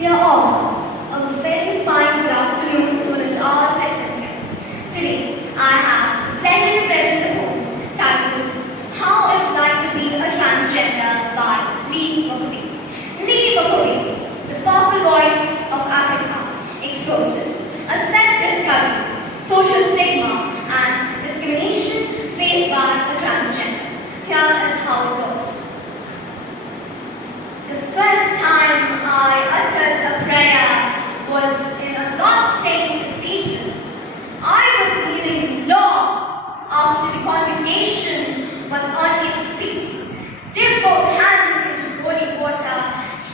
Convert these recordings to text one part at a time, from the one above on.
Dear all, a very fine good afternoon to an all present here. Today, I have the pleasure to present the poem titled How It's Like to Be a Transgender by 𝗞𝗘𝗥𝗔𝗟𝗔. 𝗞𝗘𝗥𝗔𝗟𝗔, the powerful voice of Africa, exposes a self-discovery, social stigma, and discrimination faced by a transgender. Here is how it goes. The first time I uttered a prayer was in a lost-stained cathedral. I was kneeling long after the congregation was on its feet. Dip both hands into holy water,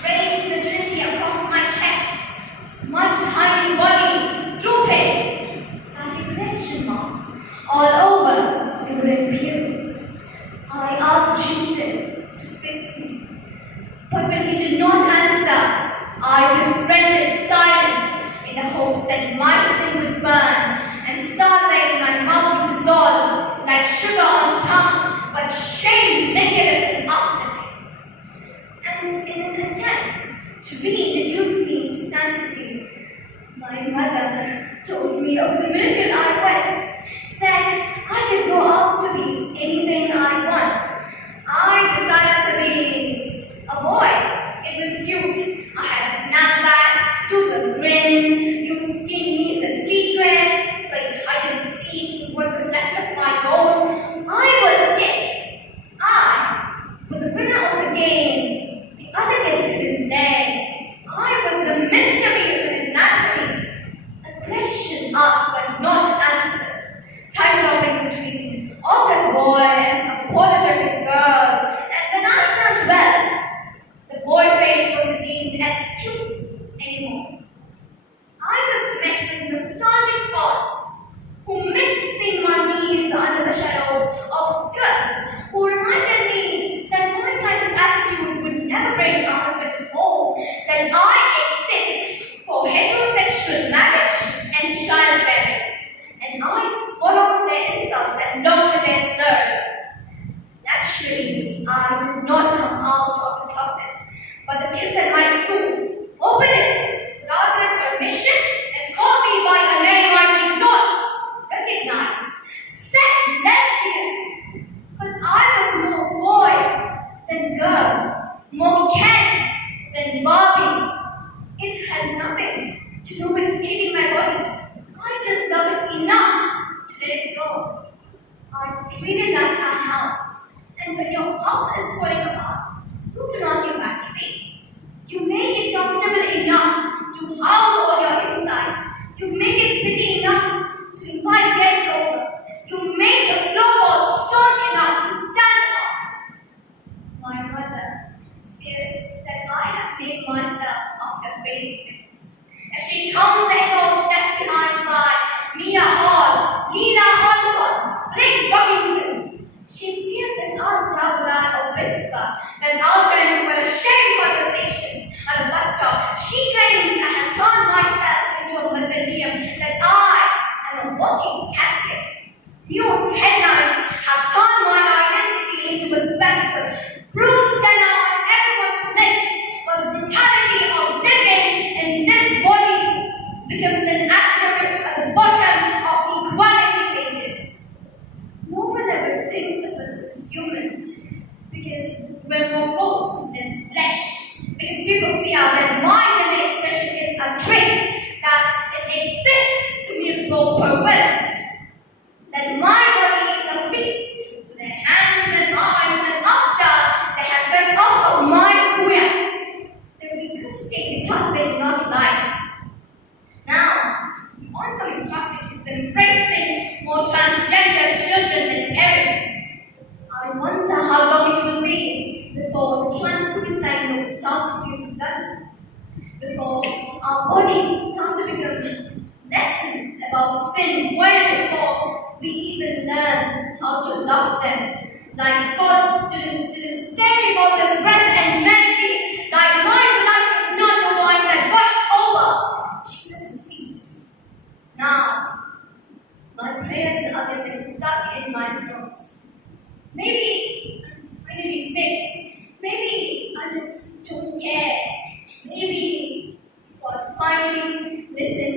raise the Trinity across my chest, my tiny body drooping like a question mark all over the wooden pew. I asked Jesus to fix me. But when he did not answer, I befriended silence in the hopes that my sin would burn and starlight in my mouth would dissolve like sugar on tongue, but shame lingered as an aftertaste. And in an attempt to reintroduce me to sanctity, my mother told me of the miracle I was, said I could grow up to be anything I want. I decided to be a boy. It was cute. I had a snapback, toothless grin, used skin knees and street cred, played hide and seek, what was left of my goal. I was it. I was the winner of the game. The other kids couldn't play. I was the mystery of an anatomy. A question asked but not answered, time-dropping between awkward boy and apologetic girl. And when I turned 12, the boy face wasn't deemed as cute anymore. I was met with nostalgic thoughts who missed seeing my knees under the shadow of skirts, who reminded me that my kind of attitude would never bring a husband home, that I exist for heterosexual marriage and childbearing. And I swallowed their insults and looked at their slurs. Naturally, I did not come out of the closet, but the kids at my school opened it without my permission and called me by a name I did not recognize, said lesbian. But I was more boy than girl, more Ken than Barbie. It had nothing to do with hating my body. I just love it enough to let it go. I treat it like a house. And when your house is falling apart, you do not evacuate. You make it comfortable enough to house all your insides. You make it pretty enough to invite guests over. You make the floorboards strong enough to stand on. My mother fears that I have named myself after fading things. As she comes and goes left behind by Mia Hall, Leela Holcomb, Blake Buckington, she fears that I'll tabla or whisper, that I'll turn into an ashamed conversations at a bus stop. She claims I have turned myself into a mausoleum, that I am a walking casket. News headlines have turned my identity into a spectacle, bruised tenor on everyone's lips, but the brutality of living in this body becomes an asterisk at the bottom of equality pages. No one ever thinks of us as human, because we're more ghost than flesh, because people fear that my gender expression is a trick, that it exists to be more purpose, that my body is a feast for their hands and arms, and after they have got off of my queer, they will be good to take the path they do not like. Now, the oncoming traffic is embracing more transgender children than parents. I wonder how long it will be before the trans-suicide notes start to feel redundant, before our bodies start to become lessons about sin way before we even learn how to love them. Like God didn't say about this breath and mercy, like my blood is not the wine that washed over Jesus' feet. Now, my prayers are getting stuck in my throat. Maybe I'm finally fixed. Maybe I just don't care. Maybe Listen